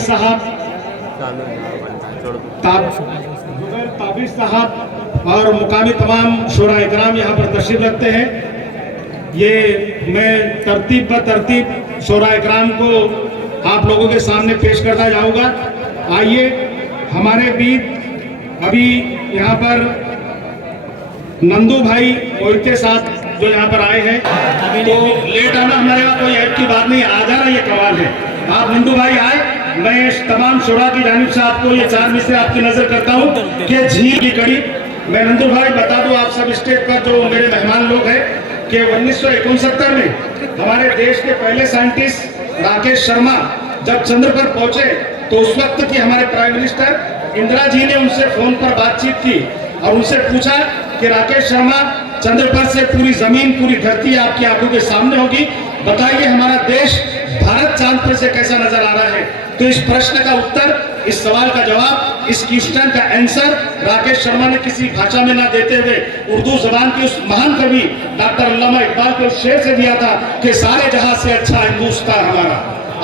साहब, ताबिश साहब और मुकामी तमाम शोरा इकराम यहाँ पर तशरीफ रखते हैं। ये मैं तरतीब ब तरतीब शोरा इकराम को आप लोगों के सामने पेश करता जाऊंगा। आइए, हमारे बीच अभी यहाँ पर नंदू भाई मोहिते साथ जो यहाँ पर आए हैं, तो लेट आना हमारे यहाँ कोई ऐप की बात नहीं, आ जाना ये कमाल है। आप नंदू भाई आए, मैं तमाम शोरा की जानिब से आपको ये 4 मिसरे आपकी नजर करता हूँ कि झील की कड़ी। मैं नंदू भाई बता दूं आप सब स्टेज पर जो मेरे मेहमान लोग हैं कि 1969 में हमारे देश के पहले साइंटिस्ट राकेश शर्मा जब चंद्र पर पहुंचे तो उस वक्त की हमारे प्राइम मिनिस्टर इंदिरा जी ने उनसे फोन पर बातचीत की और उनसे पूछा कि राकेश शर्मा, चंद्र पर से पूरी जमीन, पूरी धरती आपकी आंखों के सामने होगी, बताइए हमारा देश भारत चांद पर से कैसा नजर आ रहा है। तो इस प्रश्न का उत्तर, इस सवाल का जवाब, इस क्वेश्चन का आंसर राकेश शर्मा ने किसी भाषा में ना देते हुए उर्दू जबान के उस महान कवि डॉक्टर अल्लामा इकबाल के उस शेर से दिया था कि सारे जहां से अच्छा हिंदुस्तान हमारा।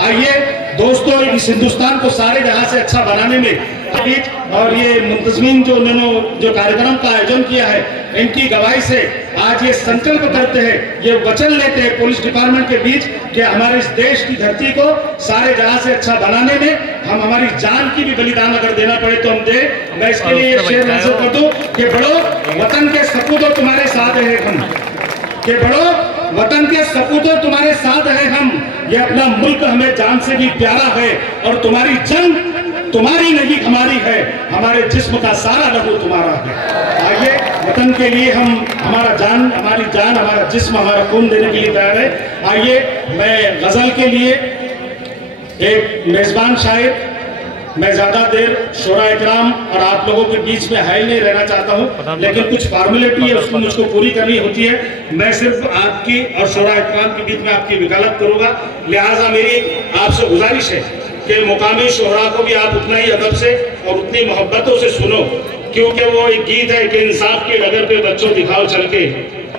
आइए दोस्तों, इस हिंदुस्तान को सारे जहां से अच्छा बनाने में और ये मुंतजमीन जो उन्होंने जो कार्यक्रम का आयोजन किया है, इनकी गवाही से आज ये संकल्प करते हैं, ये वचन लेते हैं पुलिस डिपार्टमेंट के बीच कि हमारे इस देश की धरती को सारे जहां से अच्छा बनाने में हम हमारी जान की भी बलिदान अगर देना पड़े तो हम दें। मैं इसके लिए ये शेर मंजूर कर दूं कि बड़ो वतन के सपूतों तुम्हारे साथ है हम, कि बड़ो वतन के सपूतों तुम्हारे साथ है हम, ये अपना मुल्क हमें जान से भी प्यारा है और तुम्हारी जंग तुम्हारी नहीं हमारी है, हमारे जिस्म का सारा लहू तुम्हारा है। आइए, वतन के लिए हम हमारी जान, हमारा जिस्म, हमारा खून देने के लिए तैयार है। आइए, मैं गजल के लिए एक मेजबान शायर, मैं ज्यादा देर शोरा इकराम और आप लोगों के बीच में हाई नहीं रहना चाहता हूं, लेकिन कुछ फॉर्मेलिटी है उसको मुझको पूरी करनी होती है। मैं सिर्फ आपकी और शोरा इकराम के बीच में आपकी वकालत करूंगा, लिहाजा मेरी आपसे गुजारिश है कि मुकामी शोहरा को भी आप उतना ही अदब से और उतनी मोहब्बतों से सुनो, क्योंकि वो एक गीत है कि इंसाफ के डगर पे बच्चों दिखाओ चल के,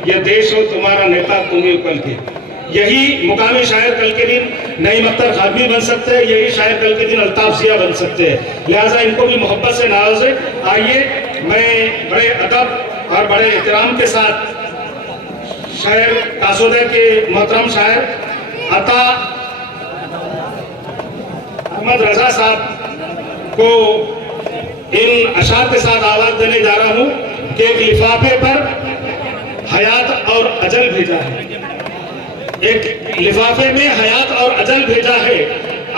ये देश हो तुम्हारा नेता तुम ही कल के। यही मुकामी शायर कल के दिन नईम अख्तर खादमी बन सकते हैं, यही शायर कल के दिन अल्ताफ जिया बन सकते हैं, लिहाजा इनको भी मोहब्बत से नवाजे। आइए, मैं बड़े अदब और बड़े एहतराम के साथ शायर कासोदे के मोहतरम शायर अता अहमद रजा साहब को इन अशार के साथ आवाज देने जा रहा हूं कि एक लिफाफे पर हयात और अजल भेजा है, एक लिफाफे में हयात और अजल भेजा है,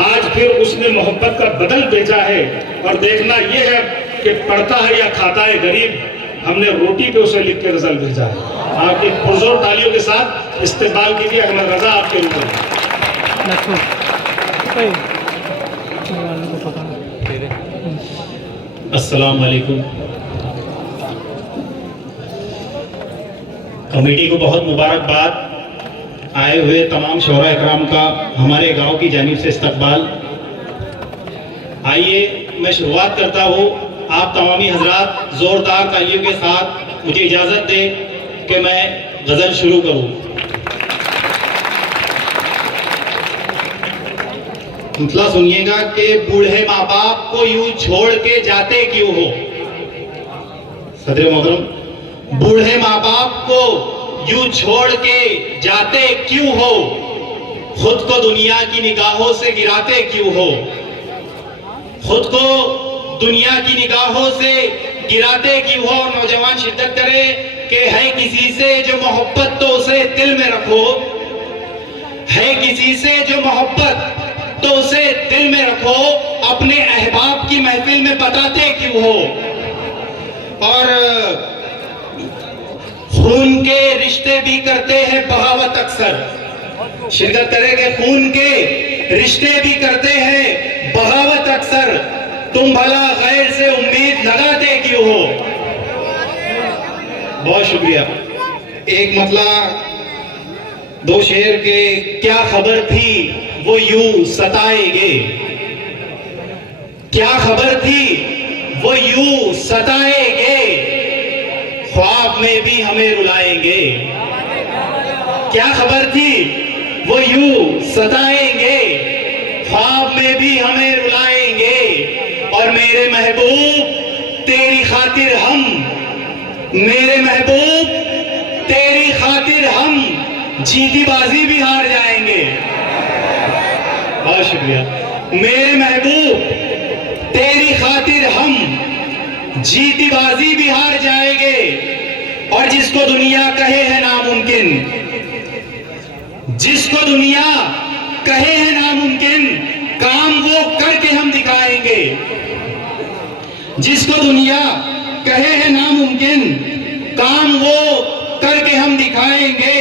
आज फिर उसने मोहब्बत का बदल भेजा है। और देखना यह है कि पढ़ता है या खाता है गरीब, हमने रोटी पे उसे लिख के गजल भेजा है। आपकी पुरजोर तालियों के साथ इस्तेमाल कीजिए अहमद रजा आपके ऊपर। अस्सलाम वालेकुम। कमेटी को बहुत मुबारकबाद, आए हुए तमाम शोहरा इकराम का हमारे गांव की जानिब से इस्तकबाल। आइए, मैं शुरुआत करता हूँ। आप तमामी हजरात जोरदार तालियों के साथ मुझे इजाज़त दें कि मैं गज़ल शुरू करूँ। मतलब सुनिएगा कि बूढ़े माँ बाप को यूं छोड़ के जाते क्यों हो। सदर मोहतरम, बूढ़े माँ बाप को यूं छोड़ के जाते क्यों हो, खुद को दुनिया की निगाहों से गिराते क्यों हो, खुद को दुनिया की निगाहों से गिराते क्यों हो। नौजवान शिद्दत करे कि है किसी से जो मोहब्बत तो उसे दिल में रखो, है किसी से जो मोहब्बत तो उसे दिल में रखो, अपने अहबाब की महफिल में बताते क्यों हो। और खून के रिश्ते भी करते हैं बगावत अक्सर, शिरकत करेंगे खून के रिश्ते भी करते हैं बगावत अक्सर, तुम भला गैर से उम्मीद लगाते क्यों हो। बहुत शुक्रिया। एक मतलब दो शेर के, क्या खबर थी वो यूं सताएंगे, क्या खबर थी वो यूं सताएंगे, ख्वाब में भी हमें रुलाएंगे। क्या खबर थी वो यूं सताएंगे, ख्वाब में भी हमें रुलाएंगे। और मेरे महबूब तेरी खातिर हम, मेरे महबूब तेरी खातिर हम जीती बाजी भी हार जाएंगे। बहुत शुक्रिया। मेरे महबूब तेरी खातिर हम जीती बाजी भी हार जाएंगे, और जिसको दुनिया कहे है नामुमकिन, जिसको दुनिया कहे है नामुमकिन, काम वो करके हम दिखाएंगे। जिसको दुनिया कहे है नामुमकिन, काम वो करके हम दिखाएंगे।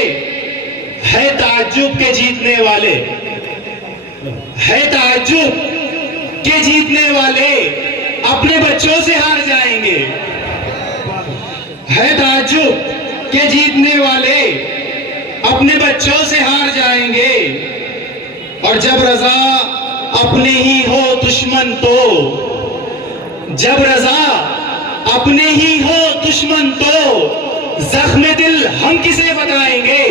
है ताज्जुब के जीतने वाले, है ताज्जुब के जीतने वाले अपने बच्चों से हार जाएंगे। है ताज्जुब के जीतने वाले अपने बच्चों से हार जाएंगे। और जब रजा अपने ही हो दुश्मन तो, जब रजा अपने ही हो दुश्मन तो जख्म दिल हम किसे बताएंगे।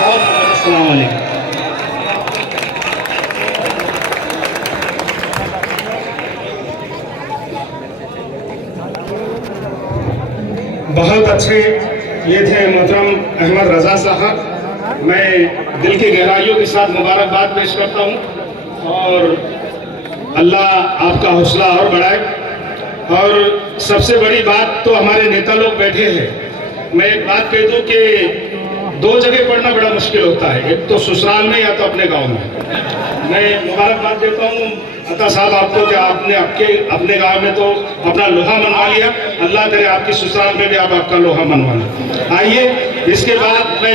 अस्सलाम वालेकुम। बहुत अच्छे ये थे मोहतरम अहमद रजा साहब। मैं दिल की गहराइयों के साथ मुबारकबाद पेश करता हूँ, और अल्लाह आपका हौसला और बढ़ाए। और सबसे बड़ी बात तो हमारे नेता लोग बैठे हैं। मैं एक बात कह दूं कि दो जगह पढ़ना बड़ा मुश्किल होता है, एक तो ससुराल में या तो अपने गांव में। मैं मुबारकबाद देता हूँ अता साहब आपको कि आपने अपने गांव में तो अपना लोहा मनवा लिया। अल्लाह करे आपकी ससुराल में भी आप आपका लोहा मनवा लें। आइए इसके बाद मैं